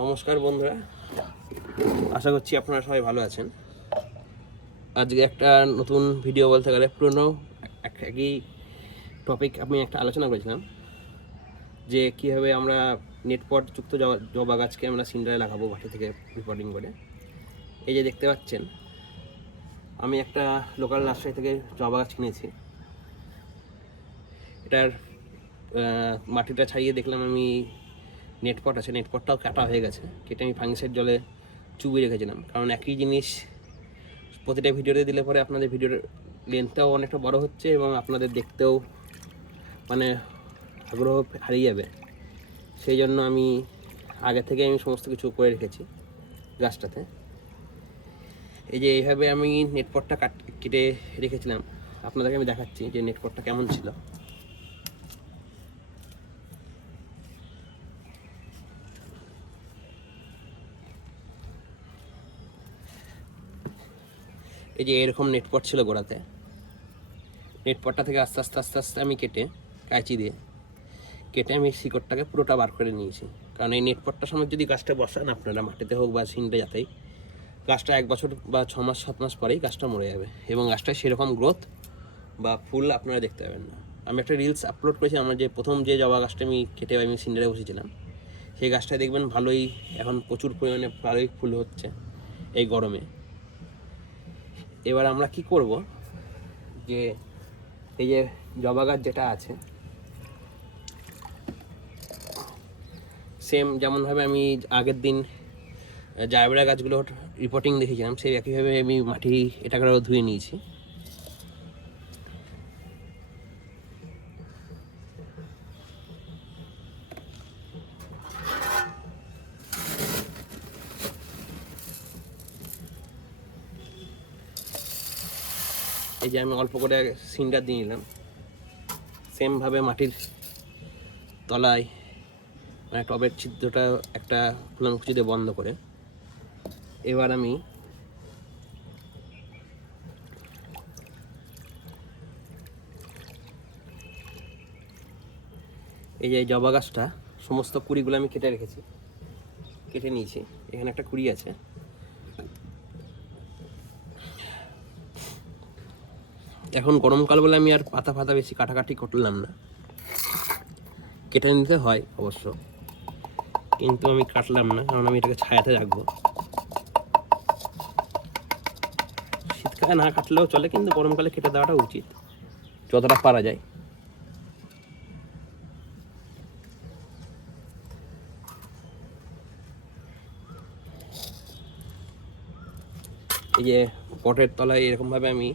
নমস্কার বন্ধুরা, আশা করছি আপনারা সবাই ভালো আছেন। আজকে একটা নতুন ভিডিও বলতে গেলে পুরনো একই টপিক আমি একটা আলোচনা করেছিলাম যে কীভাবে আমরা নেটপট যুক্ত জবা গাছকে আমরা সিন্ডারে লাগাবো বাটি থেকে রিপোর্টিং করে। এই যে দেখতে পাচ্ছেন, আমি একটা লোকাল নার্সারি থেকে জবা গাছ কিনেছি। এটার মাটিটা ছাড়িয়ে দেখলাম আমি নেটপট আছে, নেটপটটাও কাটা হয়ে গেছে, কেটে আমি ফাঙ্গিসাইড জলে চুবিয়ে রেখেছিলাম। কারণ একই জিনিস প্রতিটা ভিডিওতে দিলে পরে আপনাদের ভিডিওর লেন্থটাও অনেকটা বড় হচ্ছে এবং আপনাদের দেখতেও মানে আগ্রহ হারিয়ে যাবে। সেই জন্য আমি আগে থেকে সমস্ত কিছু করে রেখেছি গাছটাতে। এই যে এইভাবে আমি নেটপটটা কেটে রেখেছিলাম, আপনাদেরকে আমি দেখাচ্ছি যে নেটপটটা কেমন ছিল। এই যে এরকম নেটপট ছিল গোড়াতে। নেটপটটা থেকে আস্তে আস্তে আস্তে আস্তে আমি কাঁচি দিয়ে কেটে আমি শিকড়টাকে পুরোটা বার করে নিয়েছি। কারণ এই নেটপটটার সময় যদি গাছটা বসান আপনারা মাটিতে হোক বা সিন্ডে, যাতেই গাছটা 1 বছর বা 6 মাস 7 মাস পরেই গাছটা মরে যাবে এবং গাছটা সেরকম গ্রোথ বা ফুল আপনারা দেখতে পাবেন না। আমি একটা রিলস আপলোড করেছি, আমার যে প্রথম যে জবা গাছটা আমি কেটে আমি সিন্ডারে বসেছিলাম, সেই গাছটায় দেখবেন ভালোই এখন প্রচুর পরিমাণে ভালোই ফুল হচ্ছে এই গরমে। এবার আমরা কি করব, যে এই যে জবা গাছ যেটা আছে সেম যেমনভাবে আমি আগের দিন জায়বেরা গাছগুলো রিপোর্টিং দেখেছিলাম, সেই একইভাবে আমি মাটি এটা করে ধুয়ে নিয়েছি। এই যে আমি অল্প করে সিন্ডার দিয়ে নিলাম, সেমভাবে মাটির তলায় মানে টবের ছিদ্রটা একটা ফুলানকুচি দিয়ে বন্ধ করে এবার আমি এই যে জবা গাছটা সমস্ত কুড়িগুলো আমি কেটে নিয়েছি। এখানে একটা কুড়ি আছে। এখন গরমকাল বলে আমি আর পাতা বেশি কাটাকাটি করলাম না, কেটে নিতে হয় অবশ্য, কিন্তু আমি কাটলাম না কারণ আমি এটাকে ছায়াতে রাখবো। শীতকালে না কাটলেও চলে, কিন্তু গরমকালে কেটে দেওয়াটা উচিত যতটা পারা যায়। এই যে পটের তলায় এরকমভাবে আমি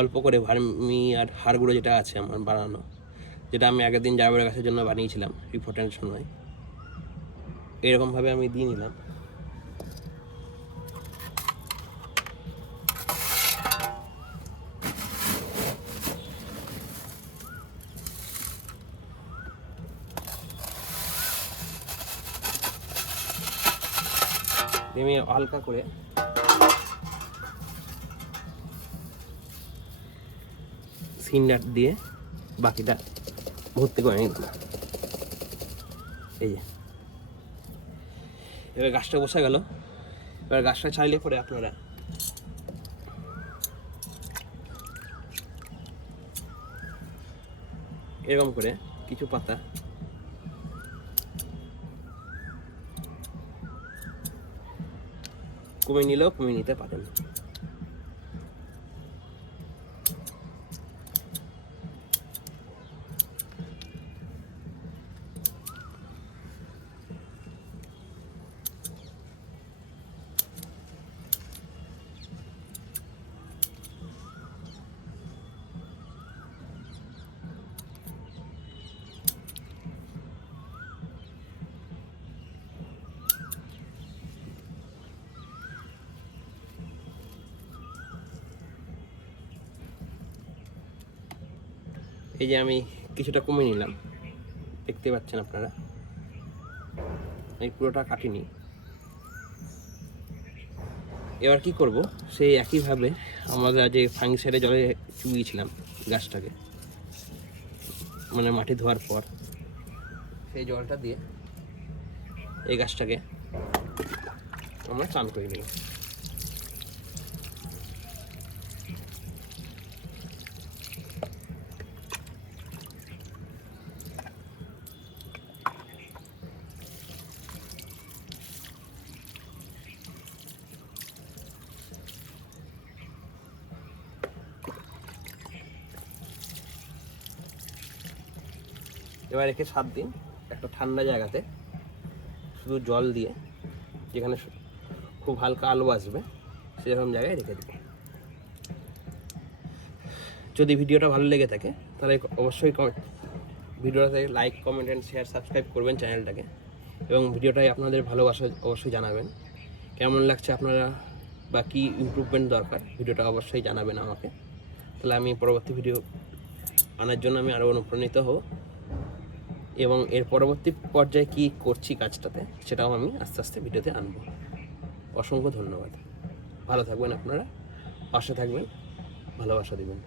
অল্প করে ভার্মি আর হাড় গুঁড়ো যেটা আছে আমার বানানো, যেটা আমি আগের দিন জায়বেরা গাছের জন্য বানিয়েছিলাম রিপোর্টের সময়, এরকমভাবে আমি দিয়ে নিলাম। আমি হালকা করে সিন্ডার দিয়ে বাকিটা ভর্তি করে নিলাম। এই যে এবার গাছটা বসে গেল। এবার গাছটা চাইলে পরে আপনারা এরকম করে কিছু পাতা কমিয়ে নিতে পারেন। এই যে আমি কিছুটা কমিয়ে নিলাম, দেখতে পাচ্ছেন আপনারা, এই পুরোটা কাটিনি। এবার কি করব, সেই একইভাবে আমরা যে ফাঙ্গিসাইডে জলে চুবিয়েছিলাম গাছটাকে, মানে মাটি ধোয়ার পর সেই জলটা দিয়ে এই গাছটাকে আমরা চান করে নিই। এবার রেখে 7 দিন একটা ঠান্ডা জায়গাতে শুধু জল দিয়ে, যেখানে খুব হালকা আলো আসবে সেরকম জায়গায় রেখে দেবো। যদি ভিডিওটা ভালো লেগে থাকে তাহলে অবশ্যই ভিডিওটাতে like, comment and share, subscribe করবেন চ্যানেলটাকে, এবং ভিডিওটাই আপনাদের ভালোবাসা অবশ্যই জানাবেন। কেমন লাগছে আপনারা বা কী ইমপ্রুভমেন্ট দরকার ভিডিওটা অবশ্যই জানাবেন আমাকে, তাহলে আমি পরবর্তী ভিডিও আনার জন্য আমি আরও অনুপ্রাণিত হব, এবং এর পরবর্তী পর্যায়ে কী করছি কাজটাতে সেটাও আমি আস্তে আস্তে ভিডিওতে আনবো। অসংখ্য ধন্যবাদ। ভালো থাকবেন আপনারা, পাশে থাকবেন, ভালোবাসা দেবেন।